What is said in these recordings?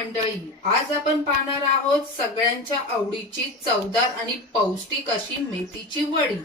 मंडळी, आज आपण पाहणार आहोत सगळ्यांच्या आवडीची चवदार आणि पौष्टिक अशी मेथीची वडी।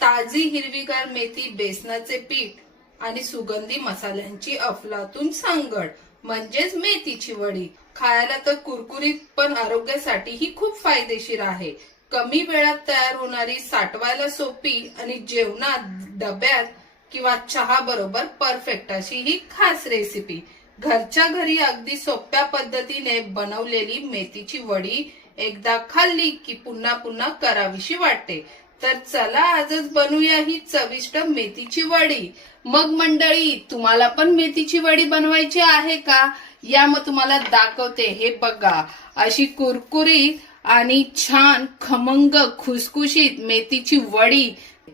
ताजी हिरवीगार मेथी, बेसनाचे पीठ आणि सुगंधी मसाल्यांची अफलातून सांगड म्हणजेच मेथीची वडी। खायला तर कुरकुरीत पण आरोग्यासाठीही खूप फायदेशीर आहे। कमी वेळात तयार होणारी, साठवायला सोपी आणि जेवणात, डब्यात किंवा चहा बरोबर परफेक्ट अशी ही खास रेसिपी। घरच्या घरी अगदी सोप्या पद्धतीने बनवलेली मेथीची वडी एकदा खाल्ली की पुन्हा पुन्हा करावीशी वाटते। तर चला आजच बनवूया ही चविष्ट मेथीची वडी। मग मंडळी, तुम्हाला पण मेथीची वडी बनवायची आहे का? या मग तुम्हाला दाखवते। हे बघा, अशी कुरकुरीत आणि छान खमंग खुसखुशीत मेथीची वडी।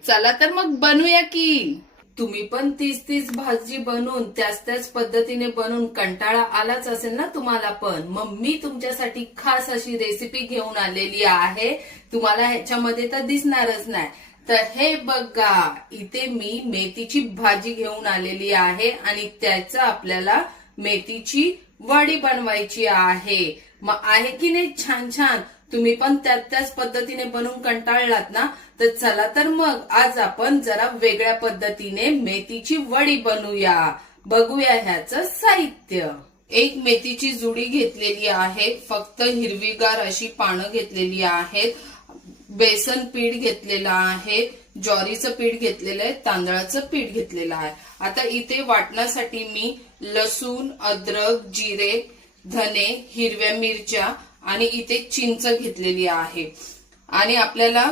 चला तर मग बनवूया की। तुम्ही पण तीच भाजी बनवून त्याच पद्धतीने बनवून कंटाळा आलाच असेल ना तुम्हाला पण। मग मी तुमच्यासाठी खास अशी रेसिपी घेऊन आलेली आहे। तुम्हाला ह्याच्यामध्ये तर दिसणारच नाही। तर हे बघा, इथे मी मेथीची भाजी घेऊन आलेली आहे आणि त्याचं आपल्याला मेथीची वडी बनवायची आहे। मग आहे की नाही छान छान? तुम्ही पण त्याच पद्धतीने बनवून कंटाळलात ना? तर चला तर मग आज आपण जरा वेगळ्या पद्धतीने मेथीची वडी बनवूया। बघूया ह्याचं साहित्य। एक मेथीची जुडी घेतलेली आहे, फक्त हिरवीगार अशी पानं घेतलेली आहेत, बेसन पीठ घेतलेलं आहे, ज्वारीचं पीठ घेतलेलं आहे, तांदळाचं पीठ घेतलेलं आहे। आता इथे वाटण्यासाठी मी लसूण, अद्रक, जिरे, धने, हिरव्या मिरच्या आणि इथे चिंच घेतलेली आहे आणि आपल्याला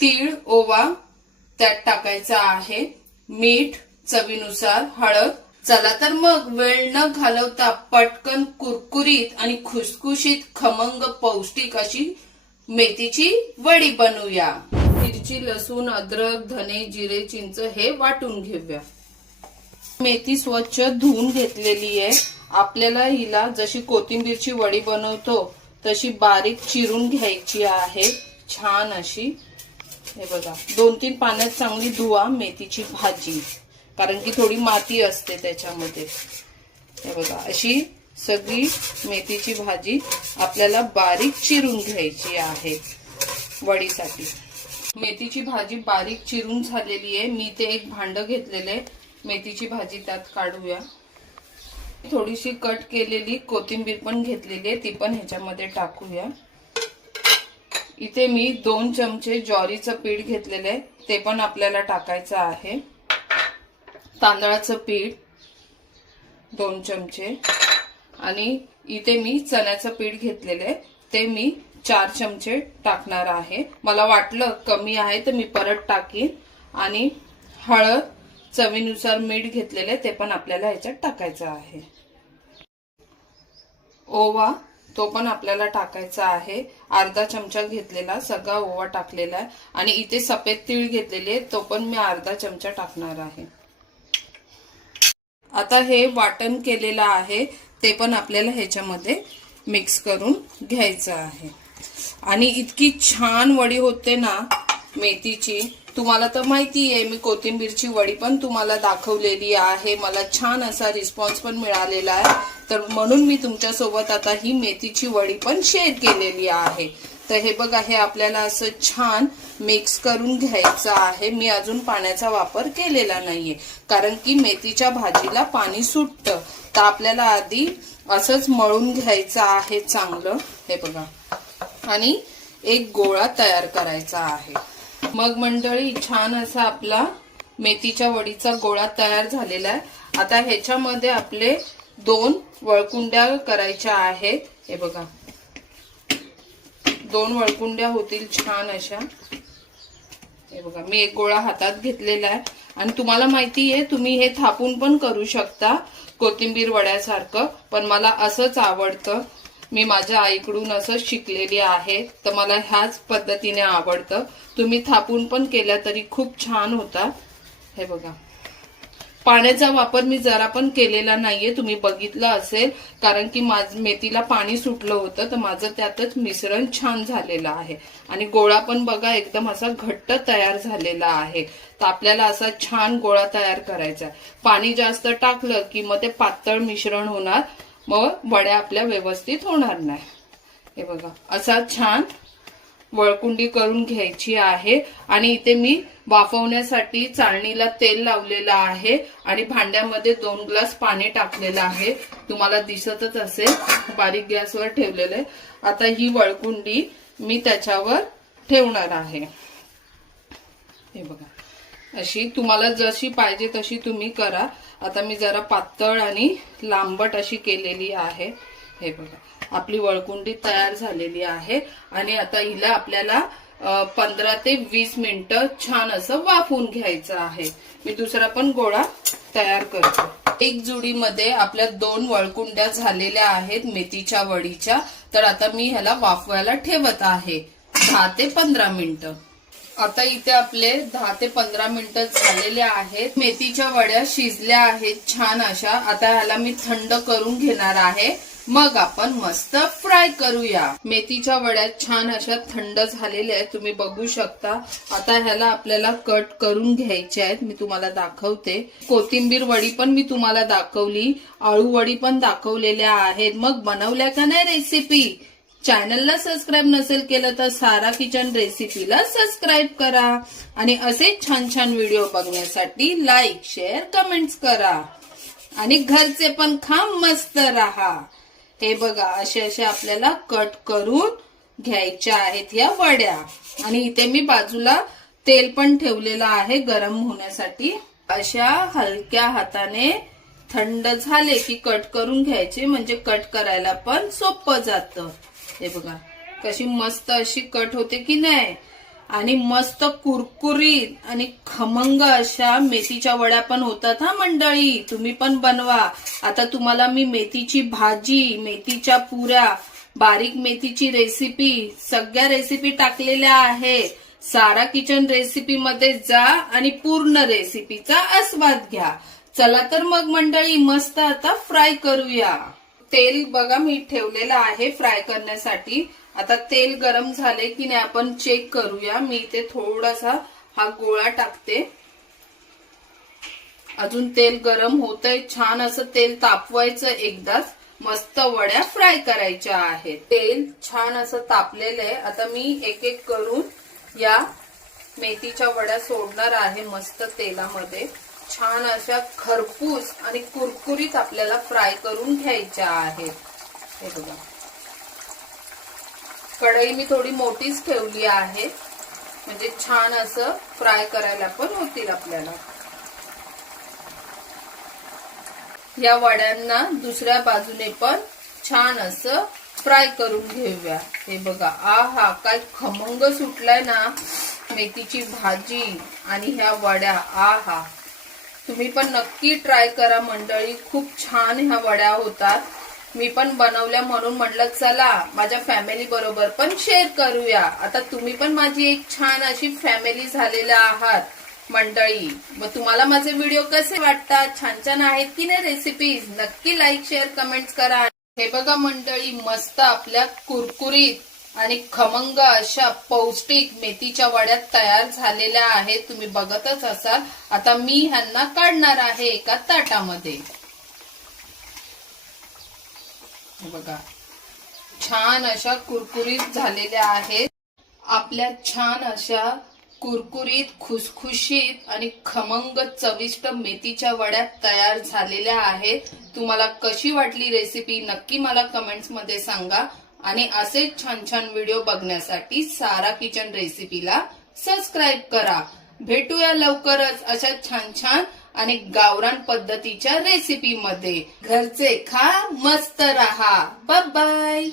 तीळ, ओवा त्यात टाकायचा आहे, मीठ चवीनुसार, हळद। चला तर मग वेळ न घालवता पटकन कुरकुरीत आणि खुसखुशीत खमंग पौष्टिक अशी मेथीची वडी बनवूया। मिरची, लसूण, अद्रक, धने, जिरे, चिंच हे वाटून घेऊया। मेथी स्वच्छ धुवून घेतलेली आहे। आपल्याला हिला जशी कोथिंबीरची वडी बनवतो तशी बारीक चिरून घ्यायची आहे, छान अशी। हे बघा, 2-3 पाण्यात चांगली धुवा मेथीची भाजी, कारण की थोडी माती असते त्याच्यामध्ये। हे बघा, अशी सगळी मेथीची भाजी आपल्याला बारीक चिरून घ्यायची आहे वडीसाठी। मेथीची भाजी बारीक चिरून झालेली आहे। मी ते एक भांड घेतलेले, मेथीची भाजी त्यात काढूया। थोडीशी कट केलेली कोथिंबीर पण घेतलेली आहे, ती पण ह्याच्यामध्ये टाकूया। इथे मी 2 चमचे ज्वारीचं पीठ घेतलेले आहे, ते पण आपल्याला टाकायचं आहे। तांदळाचं पीठ 2 चमचे आणि इथे मी चण्याचं पीठ घेतलेलं आहे, ते मी 4 चमचे टाकणार आहे। मला वाटलं कमी आहे तर मी परत टाकीन। आणि हळद, चवीनुसार मीठ घेतलेले, ते पण आपल्याला ह्याच्यात टाकायचं आहे। ओवा तो पण आपल्याला टाकायचा आहे, अर्धा चमचा घेतलेला, सगळा ओवा टाकलेला आहे। आणि इथे सफेद तीळ घेतलेले, तो पण मी अर्धा चमचा टाकणार आहे। आता हे वाटण केलेलं आहे ते पण आपल्याला ह्याच्यामध्ये मिक्स करून घ्यायचं आहे। आणि इतकी छान वडी होते ना मेथीची, तुम्हाला तर माहिती आहे। मी कोथिंबीरची वडी पण तुम्हाला दाखवलेली आहे, मला छान असा रिस्पॉन्स पण मिळालेला आहे, तर म्हणून मी तुमच्यासोबत आता ही मेथीची वडी पण शेअर केलेली आहे। तर हे बघा, हे आपल्याला असं छान मिक्स करून घ्यायचं आहे। मी अजून पाण्याचा वापर केलेला नाहीये, कारण की मेथीच्या भाजीला पाणी सुटतं, तर आपल्याला आधी असंच मळून घ्यायचं आहे चांगलं। हे बघा, आणि एक गोळा तयार करायचा आहे। मग मंडळी, छान असा आपला मेथीच्या वडीचा गोळा तयार झालेला आहे। आता ह्याच्यामध्ये आपले 2 वळकुंड्या करायच्या आहेत। हे बघा, 2 वळकुंड्या होतील छान अशा। हे बघा, मी एक गोळा हातात घेतलेला आहे आणि तुम्हाला माहिती आहे तुम्ही हे थापून पण करू शकता कोथिंबीर वड्यासारखं, पण मला असंच आवडतं। मी माझ्या आईकडून असं शिकलेली आहे, तर मला ह्याच पद्धतीने आवडतं। तुम्ही थापून पण केल्या तरी खूप छान होता। हे बघा, पाण्याचा वापर मी जरा पण केलेला नाहीये, तुम्ही बघितलं असेल, कारण की मेथीला पाणी सुटलं होतं, तर माझं त्यातच मिश्रण छान झालेलं आहे। आणि गोळा पण बघा एकदम असा घट्ट तयार झालेला आहे। तर आपल्याला असा छान गोळा तयार करायचा। पाणी जास्त टाकलं की मग ते पातळ मिश्रण होणार मग वड्या आपल्या व्यवस्थित होणार नाही. हे बघा असा छान वळकुंडी करून घ्यायची आहे. आणि इथे मी वाफवण्यासाठी चाळणीला तेल लावलेलं आहे आणि भांड्यामध्ये 2 ग्लास पाणी टाकलेलं आहे. तुम्हाला दिसतच असेल, बारीक गॅसवर ठेवलेलं आहे. आता ही वळकुंडी मी त्याच्यावर ठेवणार आहे. हे बघा अशी तुम्हाला जशी पाहिजे तशी तुम्ही करा. आता मी जरा पातळ आणि लांबट अशी केलेली आहे. हे बघा आपली वळकुंडी तयार झालेली आहे. आणि आता हिला आपल्याला 15 ते 20 मिनिटं छान असं वाफवून घ्यायचं आहे. मी दुसरा पण गोळा तयार करतो. एक जुडीमध्ये आपल्या 2 वळकुंड्या झालेल्या आहेत मेथीच्या वडीच्या. तर आता मी ह्याला वाफवायला ठेवत आहे 10 ते 15 मिनिटं. आता इथे आपले 10 ते 15 मिनिटं झालेले आहेत. मेथीच्या वड्या शिजल्या आहेत छान अशा. आता ह्याला मी थंड करून घेणार आहे, मग आपण मस्त फ्राय करूया. मेथीच्या वड्या छान अशा थंड झालेल्या आहेत, तुम्ही बघू शकता. आता ह्याला आपल्याला कट करून घ्यायचे आहेत. मी तुम्हाला दाखवते. कोथिंबीर वडी पण मी तुम्हाला दाखवली, आळू वडी पण दाखवलेल्या आहेत. मग बनवल्या का नाही रेसिपी? चॅनलला सबस्क्राईब नसेल केलं तर सारा किचन रेसिपीला सबस्क्राईब करा. आणि असे छान छान व्हिडिओ बघण्यासाठी लाईक, शेअर, कमेंट्स करा. आणि घरचे पण खा, मस्त राहा. हे बघा असे असे आपल्याला कट करून घ्यायच्या आहेत या वड्या. आणि इथे मी बाजूला तेल पण ठेवलेलं आहे गरम होण्यासाठी. अशा हलक्या हाताने थंड झाले की कट करून घ्यायचे, म्हणजे कट करायला पण सोपं जातं. हे बघा कशी मस्त अशी कट होते की नाही. आणि मस्त कुरकुरीत आणि खमंग अशा मेथीच्या वड्या पण होतात हा मंडळी. तुम्ही पण बनवा. आता तुम्हाला मी मेथीची भाजी, मेथीच्या पुऱ्या, बारीक मेथीची रेसिपी, सगळ्या रेसिपी टाकलेल्या आहेत. सारा किचन रेसिपी मध्ये जा आणि पूर्ण रेसिपीचा आस्वाद घ्या. चला तर मग मंडळी मस्त आता फ्राय करूया. तेल बघा मी ठेवलेलं आहे फ्राय करण्यासाठी. आता तेल गरम झाले की नाही आपण चेक करूया. मी इथे थोडासा हा गोळा टाकते. अजून तेल गरम होतंय. छान असं तेल तापवायचं एकदाच. मस्त वड्या फ्राय करायच्या आहेत. तेल छान असं तापलेलं आहे. आता मी एक एक करून या मेथीच्या वड्या सोडणार आहे मस्त तेलामध्ये. छान अशा खरपूस आणि कुरकुरीत आपल्याला फ्राय करून घ्यायच्या आहेत. हे बघा कढई मी थोडी मोठीच ठेवली आहे, म्हणजे छान असं फ्राय करायला पण होतील आपल्याला. या वड्यांना दुसऱ्या बाजूने पण छान असं फ्राय करून घेऊया. हे बघा आहा काय खमंग सुटलाय ना मेथीची भाजी आणि ह्या वड्या. आहा तुम्ही पण नक्की ट्राय करा मंडळी. खूप छान ह्या वड्या होतात. मी पण बनवल्या म्हणून म्हटलं चला माझ्या फॅमिली बरोबर पण शेअर करूया. आता तुम्ही पण माझी एक छान अशी फॅमिली झालेला आहात मंडळी. मग तुम्हाला माझे व्हिडिओ कसे वाटतात? छान छान आहेत की नाही रेसिपीज? नक्की लाईक, शेअर, कमेंट्स करा. हे बघा मंडळी मस्त आपल्या कुरकुरीत आणि खमंग अशा पौष्टिक मेथीच्या वड्या तयार झालेल्या आहेत. तुम्ही बघतच असाल. आता मी ह्यांना काढणार आहे एका ताटामध्ये. बघा छान अशा कुरकुरीत झालेल्या आहेत. आपल्या छान अशा कुरकुरीत, खुसखुशीत आणि खमंग चविष्ट मेथीच्या वड्या तयार झालेल्या आहेत. तुम्हाला कशी वाटली रेसिपी नक्की मला कमेंट्स मध्ये सांगा. आणि असेच छान छान व्हिडिओ बघण्यासाठी सारा किचन रेसिपीला सबस्क्राईब करा. भेटूया लवकरच अशा छान छान आणि गावरान पद्धतीच्या रेसिपी मध्ये. घरचे खा, मस्त रहा. Bye bye.